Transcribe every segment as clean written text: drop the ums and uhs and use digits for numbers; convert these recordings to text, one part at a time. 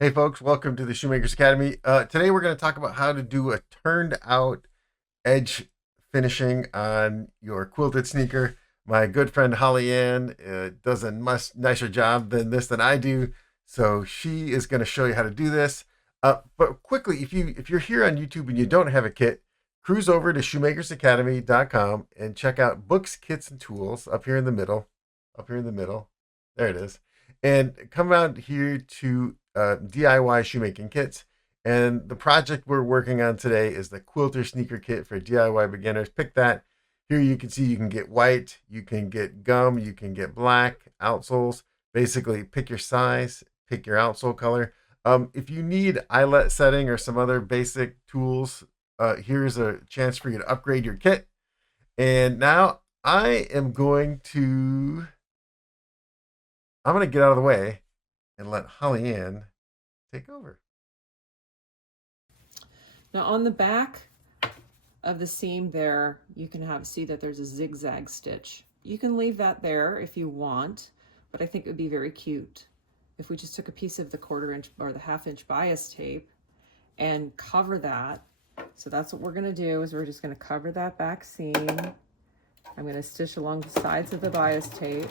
Hey folks, welcome to the Shoemakers Academy. Today we're going to talk about how to do a turned out edge finishing on your quilted sneaker. My good friend Holly Ann does a much nicer job than I do, so she is going to show you how to do this. But quickly, if you're here on YouTube and you don't have a kit, cruise over to shoemakersacademy.com and check out books, kits, and tools up here in the middle. Up here in the middle, there it is, and come out here to DIY shoemaking kits. And the project we're working on today is the Quilter sneaker kit for DIY beginners. Pick that. Here you can see you can get white, you can get gum, you can get black, outsoles. Basically, pick your size, pick your outsole color. If you need eyelet setting or some other basic tools, here's a chance for you to upgrade your kit. And now I'm going to get out of the way and let Holly Ann take over. Now on the back of the seam there, you can see that there's a zigzag stitch. You can leave that there if you want, but I think it would be very cute if we just took a piece of the 1/4 inch or the 1/2 inch bias tape and cover that. So that's what we're gonna do, is we're just gonna cover that back seam. I'm gonna stitch along the sides of the bias tape.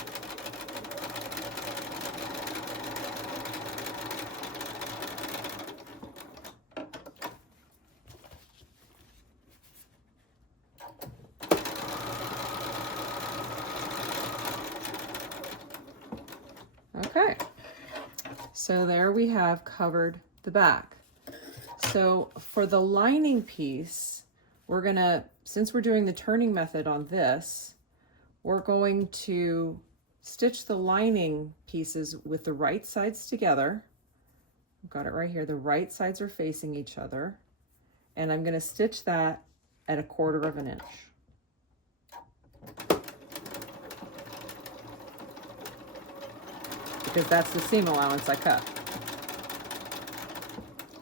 Okay, so there we have covered the back. So for the lining piece, since we're doing the turning method on this, we're going to stitch the lining pieces with the right sides together. I've got it right here. The right sides are facing each other. And I'm going to stitch that at 1/4 inch. Because that's the seam allowance I cut.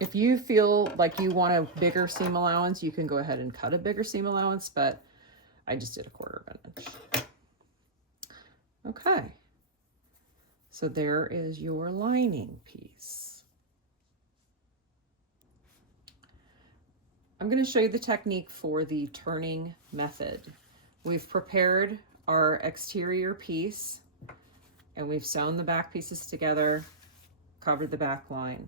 If you feel like you want a bigger seam allowance, you can go ahead and cut a bigger seam allowance, but I just did 1/4 inch. Okay, so there is your lining piece. I'm going to show you the technique for the turning method. We've prepared our exterior piece and we've sewn the back pieces together, covered the back line.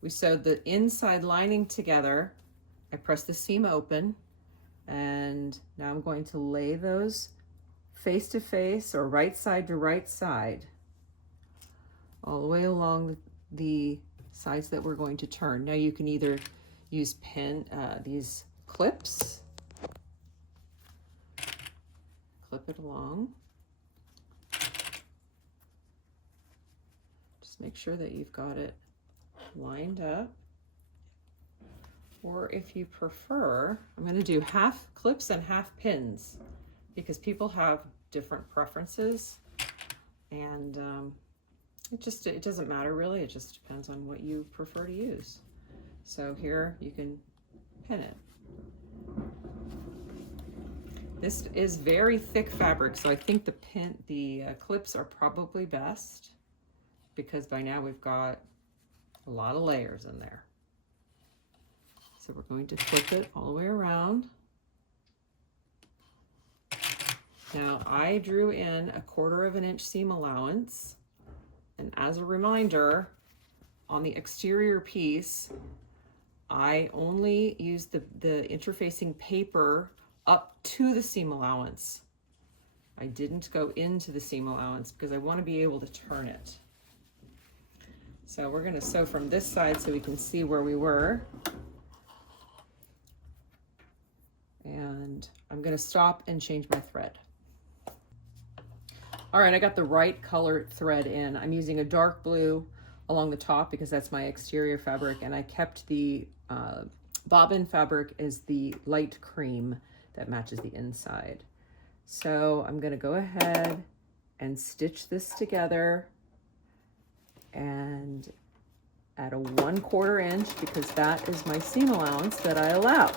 We sewed the inside lining together. I pressed the seam open, and now I'm going to lay those face to face or right side to right side all the way along the sides that we're going to turn. Now you can either use these clips, clip it along. Just make sure that you've got it lined up. Or if you prefer, I'm going to do half clips and half pins because people have different preferences, and it doesn't matter really. It just depends on what you prefer to use. So here you can pin it. This is very thick fabric, so I think the clips are probably best because by now we've got a lot of layers in there. So we're going to clip it all the way around. Now I drew in 1/4 inch seam allowance, and as a reminder, on the exterior piece, I only used the interfacing paper up to the seam allowance. I didn't go into the seam allowance because I want to be able to turn it. So we're going to sew from this side so we can see where we were. And I'm going to stop and change my thread. All right, I got the right colored thread in. I'm using a dark blue along the top because that's my exterior fabric, and I kept the bobbin fabric as the light cream that matches the inside. So I'm going to go ahead and stitch this together and at 1/4 inch because that is my seam allowance that I allow.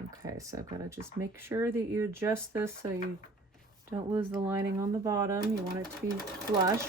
Okay, so I've got to just make sure that you adjust this so you don't lose the lining on the bottom. You want it to be flush.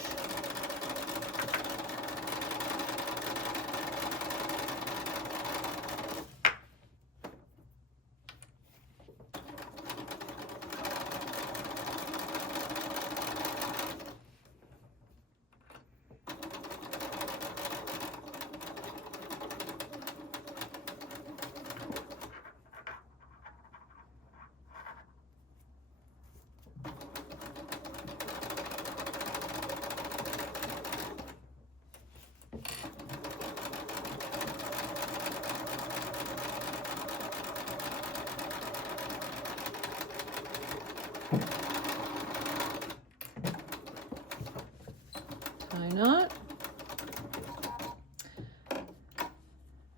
Tie knot.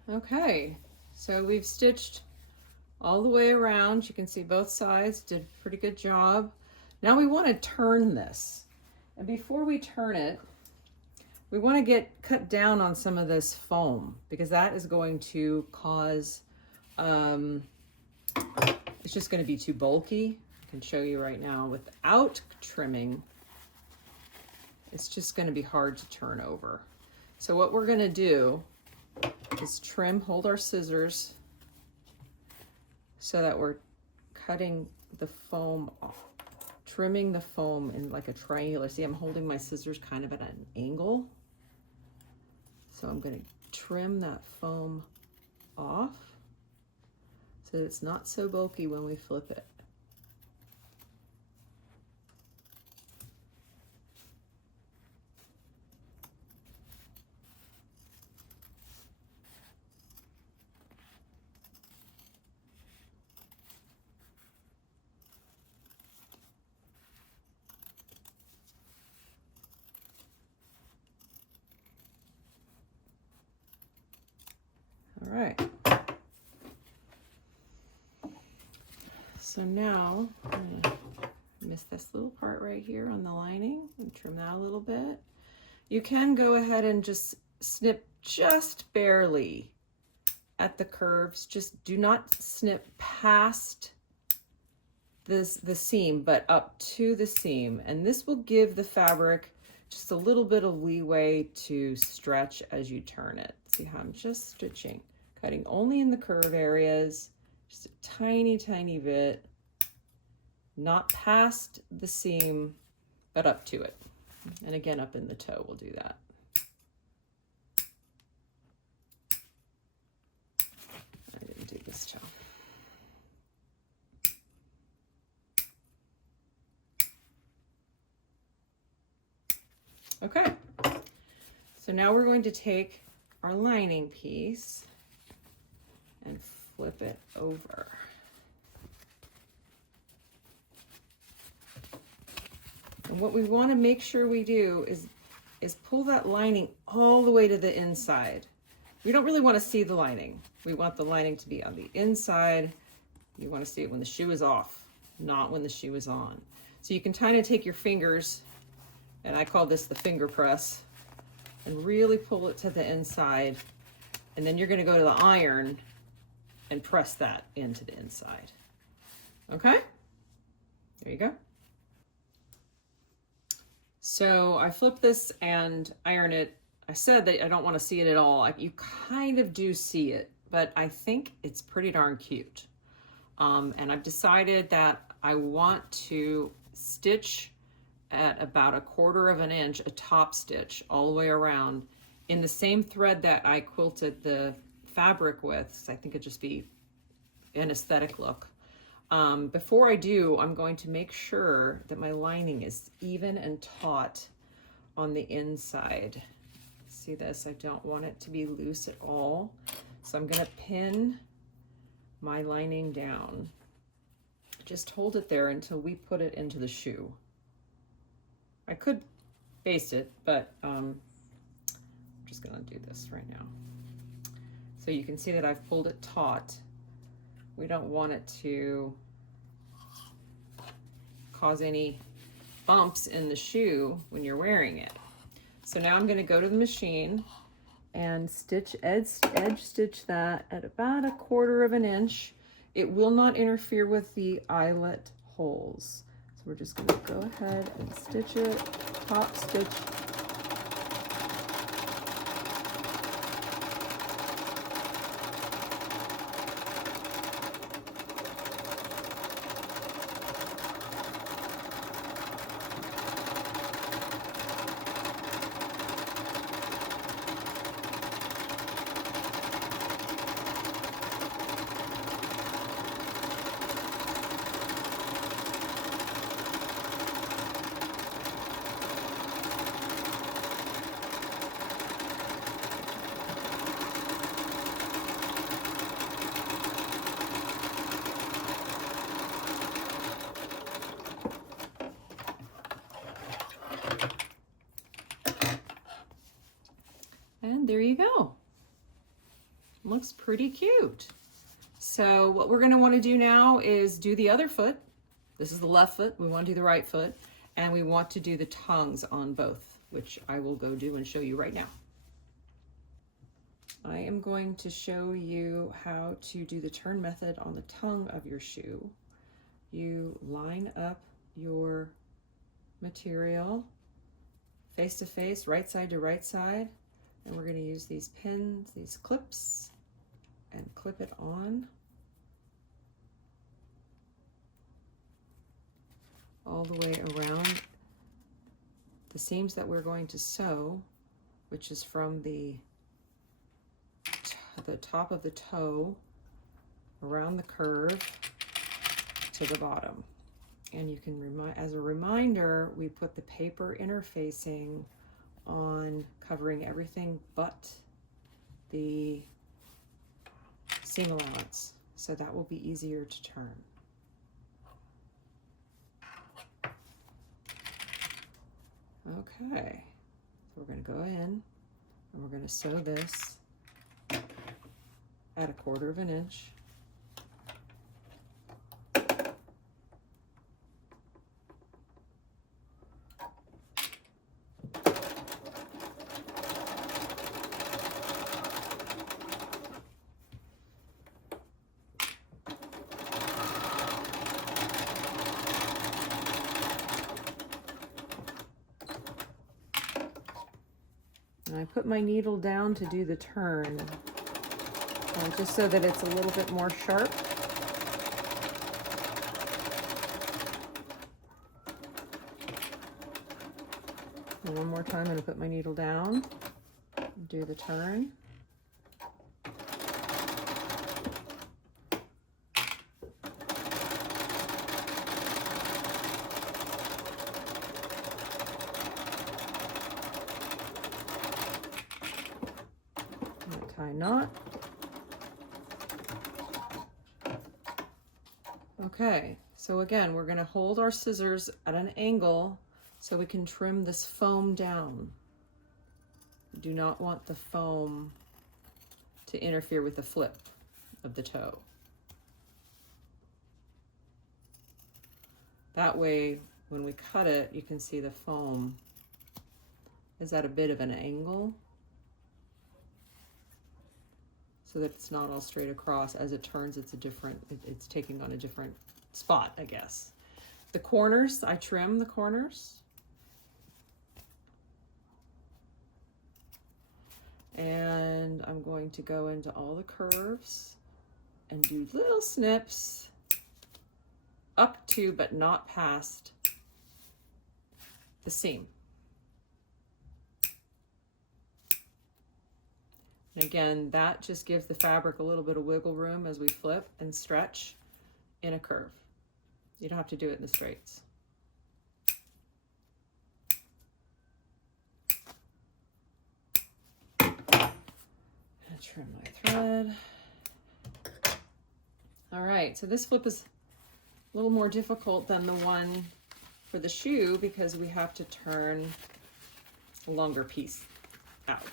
Okay, so we've stitched all the way around. You can see both sides, did a pretty good job. Now we want to turn this. And before we turn it, we want to cut down on some of this foam because that is going to cause, it's just going to be too bulky. I can show you right now without trimming, it's just going to be hard to turn over. So what we're going to do is trim, hold our scissors so that we're cutting the foam off, trimming the foam in like a triangular. See, I'm holding my scissors kind of at an angle. So I'm going to trim that foam off so that it's not so bulky when we flip it. All right. So now I'm gonna miss this little part right here on the lining and trim that a little bit. You can go ahead and just snip just barely at the curves. Just do not snip past the seam, but up to the seam. And this will give the fabric just a little bit of leeway to stretch as you turn it. See how I'm just stitching, cutting only in the curve areas, just a tiny, tiny bit, not past the seam, but up to it. And again, up in the toe, we'll do that. I didn't do this toe. Okay, so now we're going to take our lining piece and flip it over. And what we want to make sure we do is pull that lining all the way to the inside. We don't really want to see the lining. We want the lining to be on the inside. You want to see it when the shoe is off, not when the shoe is on. So you can kind of take your fingers, and I call this the finger press, and really pull it to the inside. And then you're going to go to the iron and press that into the inside. Okay? There you go. So I flip this and iron it. I said that I don't want to see it at all. You kind of do see it, but I think it's pretty darn cute. And I've decided that I want to stitch at about 1/4 of an inch, a top stitch all the way around in the same thread that I quilted the fabric with. So I think it'd just be an aesthetic look. Before I do, I'm going to make sure that my lining is even and taut on the inside. See this? I don't want it to be loose at all. So I'm going to pin my lining down. Just hold it there until we put it into the shoe. I could baste it, but I'm just going to do this right now. So you can see that I've pulled it taut. We don't want it to cause any bumps in the shoe when you're wearing it. So now I'm going to go to the machine and edge stitch that at about 1/4 of an inch. It will not interfere with the eyelet holes. So we're just going to go ahead and stitch it, top stitch. And there you go. Looks pretty cute. So what we're going to want to do now is do the other foot. This is the left foot. We want to do the right foot. And we want to do the tongues on both, which I will go do and show you right now. I am going to show you how to do the turn method on the tongue of your shoe. You line up your material face to face, right side to right side. And we're going to use these pins, these clips, and clip it on all the way around the seams that we're going to sew, which is from the top of the toe around the curve to the bottom. And you can as a reminder, we put the paper interfacing on covering everything but the seam allowance, so that will be easier to turn. Okay, so we're going to go in and we're going to sew this at 1/4 of an inch. And I put my needle down to do the turn, just so that it's a little bit more sharp. And one more time, I'm going to put my needle down and do the turn. Tie knot. Okay, so again, we're going to hold our scissors at an angle so we can trim this foam down. We do not want the foam to interfere with the flip of the toe. That way, when we cut it, you can see the foam is at a bit of an angle, so that it's not all straight across. As it turns, it's taking on a different spot, I guess. The corners, I trim the corners. And I'm going to go into all the curves and do little snips up to, but not past, the seam. And again, that just gives the fabric a little bit of wiggle room as we flip and stretch in a curve. You don't have to do it in the straights. I'm gonna trim my thread. All right, so this flip is a little more difficult than the one for the shoe because we have to turn a longer piece out.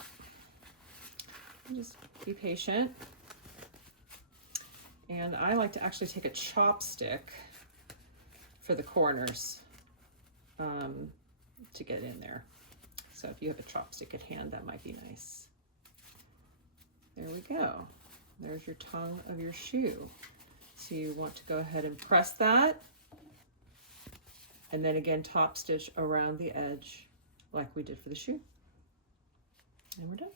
Just be patient. And I like to actually take a chopstick for the corners to get in there. So if you have a chopstick at hand, that might be nice. There we go. There's your tongue of your shoe. So you want to go ahead and press that, and then again top stitch around the edge like we did for the shoe. And we're done.